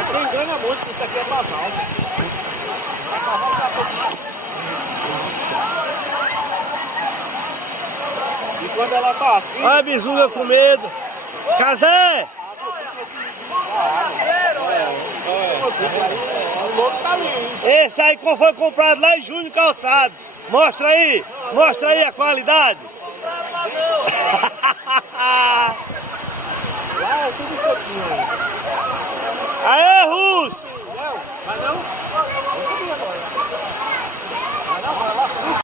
Aqui engana muito que isso aqui é basalto. E quando ela tá assim... Olha a bizuga com medo. Casé! O louco tá ali, hein? Esse aí foi comprado lá em Júnior Calçado. Mostra aí a qualidade. Lá é tudo isso aqui, ó. Aê, Russo! Vai não?